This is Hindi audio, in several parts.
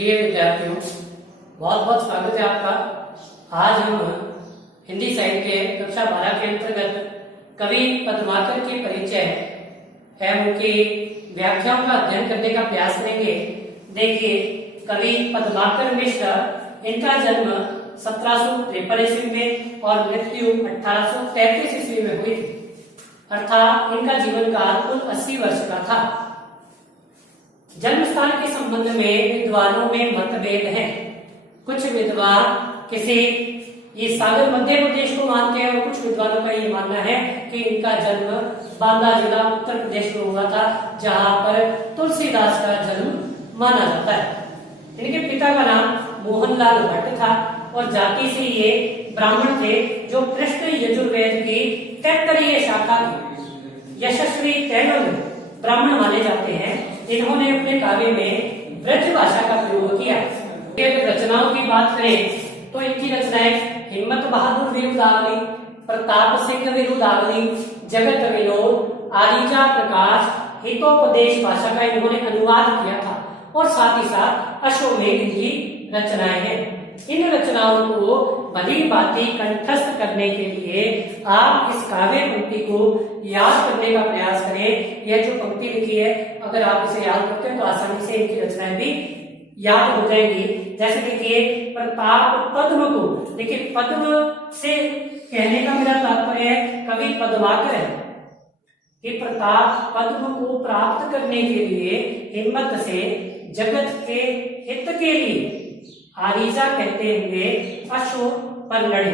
प्रिय विद्यार्थियों, बहुत बहुत स्वागत है आपका। आज हम हिंदी साहित्य कक्षा 12 के अंतर्गत कवि पद्माकर के परिचय एवं उनकी व्याख्याओं का अध्ययन करने का प्रयास करेंगे। देखिए, कवि पद्माकर मिश्र, इनका जन्म 1753 ईस्वी में और मृत्यु 1833 ईस्वी में हुई थी, अर्थात इनका जीवन काल कुल 80 वर्ष का था। जन्म स्थान के संबंध में विद्वानों में मतभेद है। कुछ विद्वान किसी ये सागर मध्य प्रदेश को मानते हैं और कुछ विद्वानों का ये मानना है कि इनका जन्म बांदा जिला उत्तर प्रदेश में हुआ था, जहां पर तुलसीदास का जन्म माना जाता है। इनके पिता का नाम मोहनलाल भट्ट था और जाति से ये ब्राह्मण थे, जो कृष्ण यजुर्वेद की तैत्तरीय शाखा की यशस्वी तैलंग ब्राह्मण माने जाते हैं। इन्होंने अपने काव्य में ब्रज भाषा का प्रयोग किया। रचनाओं की बात करें तो इनकी रचनाएं हिम्मत बहादुर विरुदावली, प्रताप सिंह विरुदावली, जगत विनोद, आरिजा प्रकाश, हितोपदेश भाषा का इन्होंने अनुवाद किया था और साथ ही साथ अश्वमेध इनकी रचनाएं हैं। इन रचनाओं को भली भांति कंठस्थ करने के लिए आप इस काव्य पंक्ति को याद करने का प्रयास करें। यह जो पंक्ति लिखी है, अगर आप इसे याद करते हैं तो आसानी से इनकी रचनाएं भी याद हो जाएंगी। जैसे देखिए, प्रताप पद्म को, देखिए पद्म से कहने का मेरा तात्पर्य है कवि पद्माकर है कि प्रताप पद्म को प्राप्त करने के लिए हिम्मत से जगत के हित के लिए आरिजा कहते हुए अश्व पर लड़े।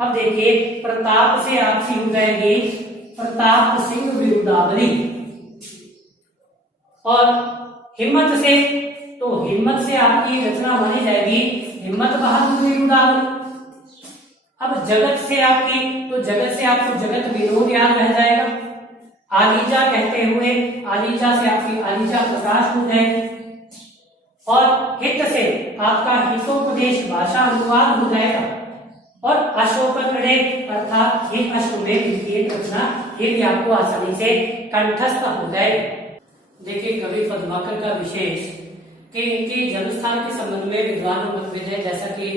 अब देखिए, प्रताप से आपसी हो जाएगी प्रताप सिंह विरुदावली और हिम्मत से, तो हिम्मत से आपकी रचना मानी जाएगी हिम्मत बहादुर विरुदावली। अब जगत से आपकी, तो जगत से आपको जगत विनोद याद रह जाएगा। आलिजा कहते हुए आलिजा से आपकी आलिजा प्रकाश हो जाएगी और हित से आपका हितोपदेश भाषा अनुवाद हो जाएगा और अश्व पर लड़े अर्थात ये अश्वमेध की रचना ये भी आपको आसानी से कंठस्थ हो जाएगा। देखिए, कवि पद्माकर का विशेष कि इनके जन्मस्थान के संबंध में विद्वान मतभेद है, जैसा कि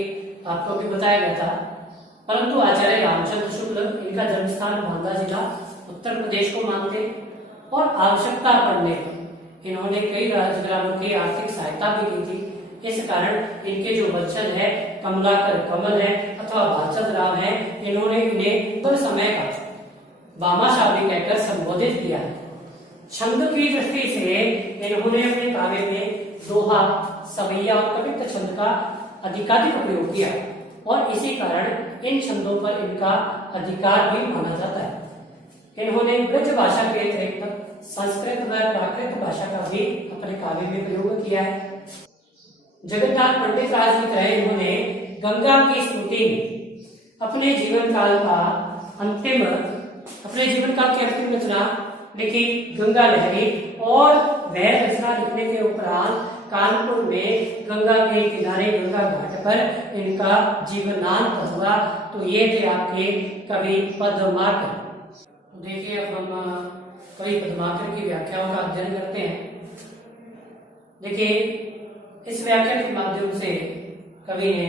आपको भी बताया गया था। परंतु आचार्य रामचंद्र शुक्ल इनका जन्मस्थान बांदा जिला उत्तर प्रदेश को मानते और आवश्यकता पड़ने पर इन्होंने कई राजग्रामों की आर्थिक सहायता भी की थी। इस कारण इनके जो वंशज है कमलाकर कमल है अथवा भाचद राव है, इन्होंने इन्हें उस समय का भामाशाली कहकर संबोधित किया। छंद की दृष्टि से इन्होंने अपने काव्य में दोहा, सवैया और कवित्त छंद का अधिकाधिक प्रयोग किया और इसी कारण इन छंदों पर इनका अधिकार भी माना जाता है। इन्होंने ब्रज भाषा के अतिरिक्त संस्कृत व प्राकृत भाषा का भी अपने काव्य में प्रयोग किया है। जगन्नाथ पंडित राज लिख रहे, इन्होंने गंगा की स्तुति अपने जीवन काल की अंतिम रचना लिखी गंगा लहरी और वह रचना लिखने के उपरांत कानपुर में गंगा के किनारे गंगा घाट पर इनका जीवनांत हुआ। तो ये थे आपके कवि पद्माकर। तो देखिए, अब हम कवि पद्माकर की व्याख्याओं का अध्ययन करते हैं। देखिए, इस व्याख्या के माध्यम से कवि ने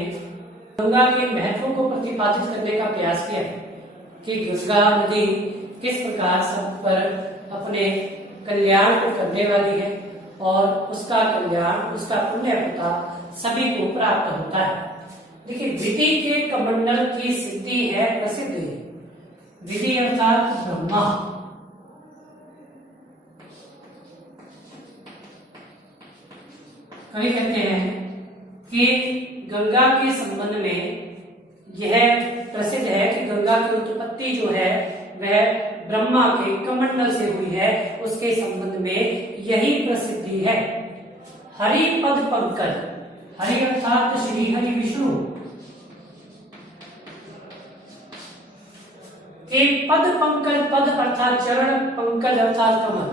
गंगा के महत्व को प्रतिपादित करने का प्रयास किया कि गंगा नदी किस प्रकार सब पर अपने कल्याण को करने वाली है और उसका कल्याण, उसका पुण्य प्रताप सभी को प्राप्त होता है। देखिए, विधि के कमंडल की सिद्धि है प्रसिद्ध है। विधि अर्थात ब्रह्मा। कवि कहते हैं कि गंगा के संबंध में यह प्रसिद्ध है कि गंगा की उत्पत्ति जो है वह ब्रह्मा के कमंडल से हुई है, उसके संबंध में यही प्रसिद्धि है। हरि पद पंकज, हरि अर्थात श्री हरि विष्णु के पद पंकज, पद अर्थात चरण, पंकज अर्थात कमल,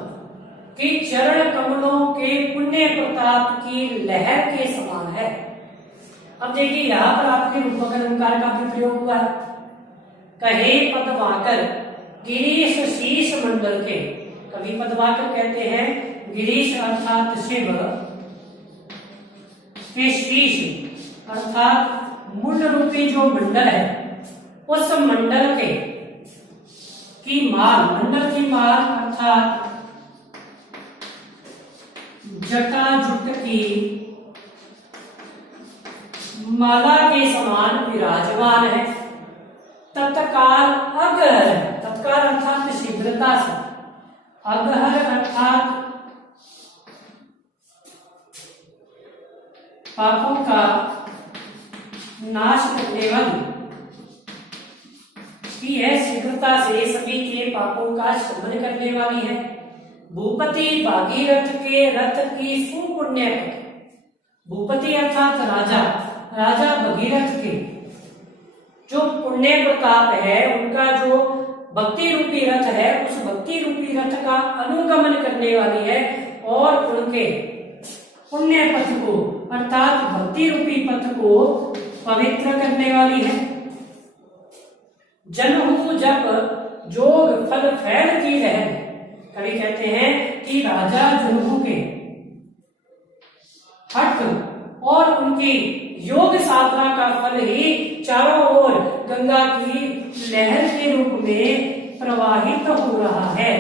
कि चरण कमलों के पुण्य प्रताप की लहर के समान है। अब देखिए, यहाँ पर आपके रूपक अलंकार का भी प्रयोग हुआ है। कहे पद्माकर गिरीश शीश मंडल के, कवि पद्माकर कहते हैं गिरीश अर्थात शिव के शीश अर्थात मुंड रूपी जो मंडल है उस मंडल के की माल, मंडल की माल अर्थात जटाजुट की माला के समान विराजमान है। तत्काल अगहर, तत्काल अर्थात शीघ्रता से, अगहर अर्थात पापों का नाश करने वाली, कि यह शीघ्रता से सभी के पापों का शमन करने वाली है। भूपति भागीरथ के रथ की सुपुण्य, भूपति अर्थात राजा, राजा भगीरथ के जो पुण्य प्रताप है, उनका जो भक्ति रूपी रथ है, उस भक्ति रूपी रथ का अनुगमन करने वाली है और उनके पुण्य पथ को अर्थात भक्ति रूपी पथ को पवित्र करने वाली है। जनहु जप जोग फल फैल की लहर, कवि कहते हैं कि राजा जनहु के हठ और उनकी योग साधना का फल ही चारों ओर गंगा की लहर के रूप में प्रवाहित हो रहा है।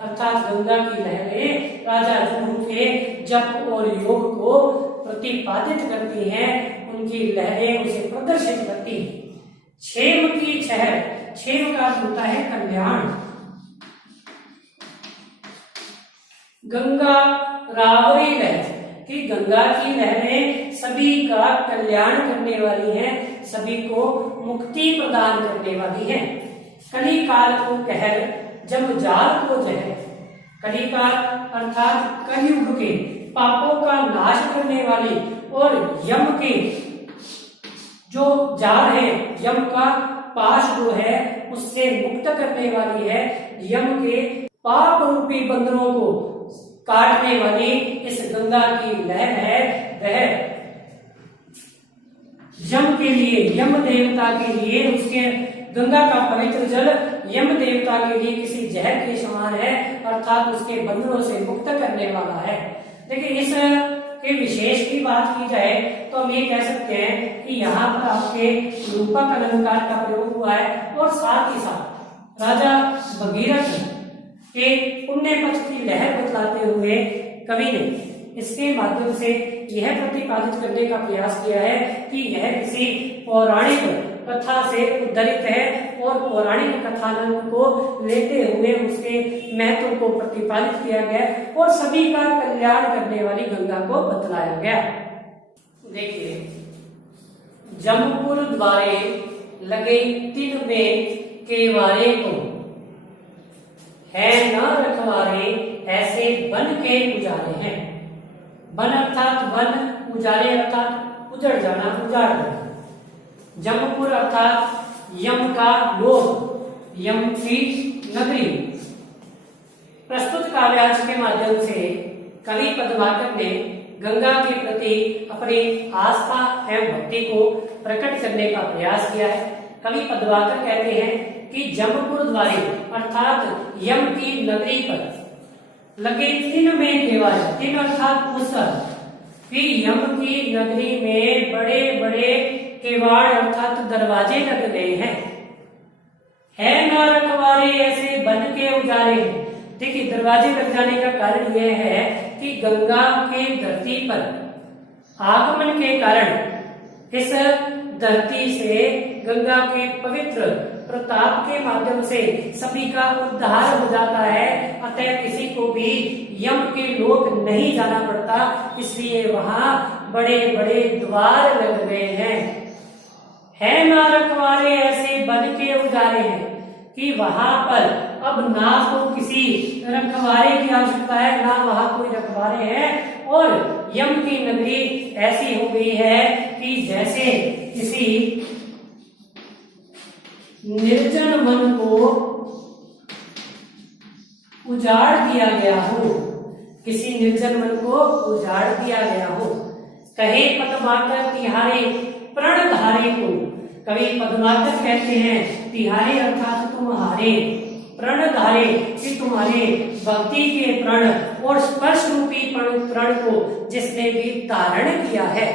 अर्थात गंगा की लहरें राजा जनहु के जप और योग को प्रतिपादित करती हैं, उनकी लहरें उसे प्रदर्शित करती हैं। क्षेम की छहर, क्षेम का अर्थ होता है कल्याण। गंगा रावरी लहर, कि गंगा की लहरें सभी का कल्याण करने वाली हैं, सभी को मुक्ति प्रदान करने वाली हैं। कली काल को कहर जब जाल को जहर, कली काल अर्थात कलयुग के पापों का नाश करने वाली और यम के जो जाल है, यम का पाश जो है उससे मुक्त करने वाली है। यम के पाप रूपी बंधनों को काटने वाली इस गंगा की लहर है, वह यम के लिए, यम देवता के लिए, उसके गंगा का पवित्र जल यम देवता के लिए किसी जहर के समान है, अर्थात उसके बंधनों से मुक्त करने वाला है। देखिए इस के विशेष की बात की जाए तो हम ये कह सकते हैं कि यहाँ पर आपके रूपक अलंकार का प्रयोग हुआ है और साथ ही साथ राजा भगीरथ के पुण्य पथ की लहर बतलाते हुए कवि ने इसके माध्यम से यह प्रतिपादित करने का प्रयास किया है कि यह किसी पौराणिक कथा से उद्धरित है और पौराणिक कथानक को लेते हुए उसके महत्व को प्रतिपादित किया गया और सभी का कल्याण करने वाली गंगा को बतलाया गया। देखिए, जमपुर द्वारे लगे तिन में केवारे को है न रखवारे, ऐसे बन के उजारे हैं। वन अर्थात वन, उजारे अर्थात उजड़ जाना, उजाड़ जाना। जमपुर अर्थात यम का लोक, यम की नगरी। प्रस्तुत काव्यांश के माध्यम से कवि पद्माकर ने गंगा के प्रति अपनी आस्था एवं भक्ति को प्रकट करने का प्रयास किया है। कवि पद्माकर कहते हैं कि जमपुर द्वारे अर्थात यम की नगरी पर लगे तिन में केवारे, तिन अर्थात पुस्तक, कि यम की नगरी में बड़े बड़े केवाड़ अर्थात दरवाजे लग गए हैं। है न रखवारे, ऐसे बन के उजारे। देखिए, दरवाजे लग जाने का कारण यह है कि गंगा के धरती पर आगमन के कारण इस धरती से गंगा के पवित्र प्रताप के माध्यम से सभी का उद्धार हो जाता है। अतः किसी को भी यम के लोक नहीं जाना पड़ता, इसलिए वहां बड़े बड़े द्वार लग गए हैं। है न रखवारे, ऐसे बन के उजारे हैं कि वहां पर अब ना तो किसी रखवारे की आवश्यकता है, ना वहां कोई रखवारे हैं, और यम की नगरी ऐसी हो गई है कि जैसे किसी निर्जन वन को उजाड़ दिया गया हो, किसी निर्जन वन को उजाड़ दिया गया हो। कहे पद्माकर तिहारे प्रणधारे को, कवि पद्माकर कहते हैं तिहारे अर्थात तुम्हारे, प्रणधारे कि तुम्हारे भक्ति के प्रण और स्पर्श रूपी प्रण को जिसने भी धारण किया है,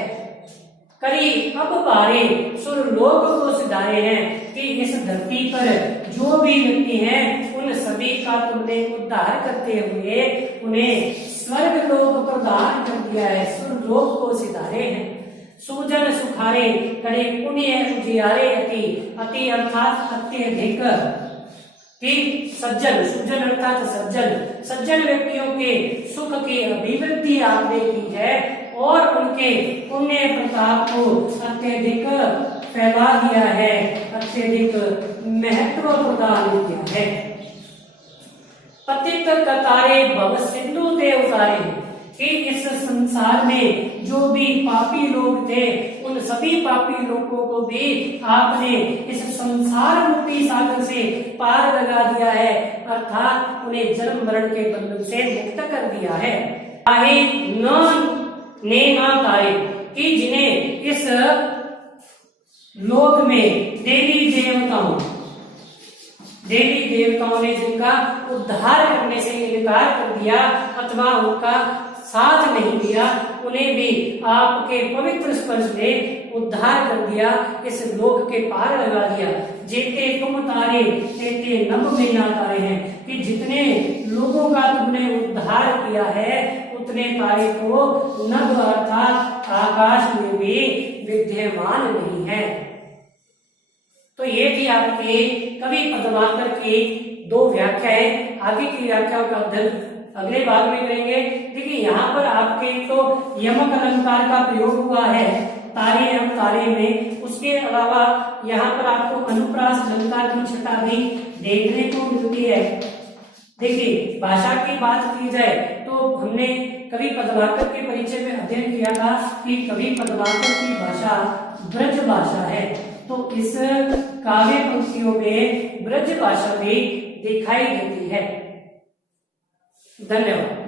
करी अब बारे सुरलोक को सिधारे हैं, कि इस धरती पर जो भी व्यक्ति हैं उन सभी का तुमने उद्धार करते हुए उन्हें स्वर्ग लोक प्रदान कर दिया है, सुरलोक को सिधारे हैं। सुजन सुखारे करे पुण्य उजियारे अति, अति अर्थात अत्यधिक, कि सज्जन, सुजन अर्थात सज्जन, सज्जन व्यक्तियों के सुख की अभिवृद्धि आपने की है और उनके पुण्य प्रताप को अत्यधिक फैला दिया है, अत्यधिक महत्व प्रदान किया है। पतित कतारे भव सिंधु ते उतारे, कि इस संसार में जो भी पापी लोग थे उन सभी पापी लोगों को भी आपने इस संसार रूपी सागर से पार लगा दिया है, अर्थात उन्हें जन्म मरण के बंधन से मुक्त कर दिया है। तारे कि जिन्हें इस लोक में देवी देवताओं ने जिनका उद्धार करने से इनकार कर दिया अथवा उनका साथ नहीं दिया, उन्हें भी आपके पवित्र स्पर्श ने उद्धार कर दिया, इस लोक के पार लगा दिया। जेते तुम तारे तेते नभ में ना तारे हैं, कि जितने लोगों का तुमने उद्धार किया है उतने तारे तो नभ अर्थात आकाश में भी विद्यमान नहीं है। तो ये थी आपके कवि पद्माकर की 2 व्याख्याएं। आगे की व्याख्याओं का अध्ययन अगले भाग में करेंगे। देखिए यहाँ पर आपके तो यमक अलंकार का प्रयोग हुआ है तारे एवं तारे में, उसके अलावा यहाँ पर आपको अनुप्रास अलंकार की छटा भी देखने को मिलती है। देखिए भाषा की बात की जाए तो हमने कवि पद्माकर के परिचय में अध्ययन किया था कि कवि पद्माकर की भाषा ब्रज भाषा है, तो इस काव्य पंक्तियों में ब्रज भाषा भी दिखाई देती है। धन्यवाद।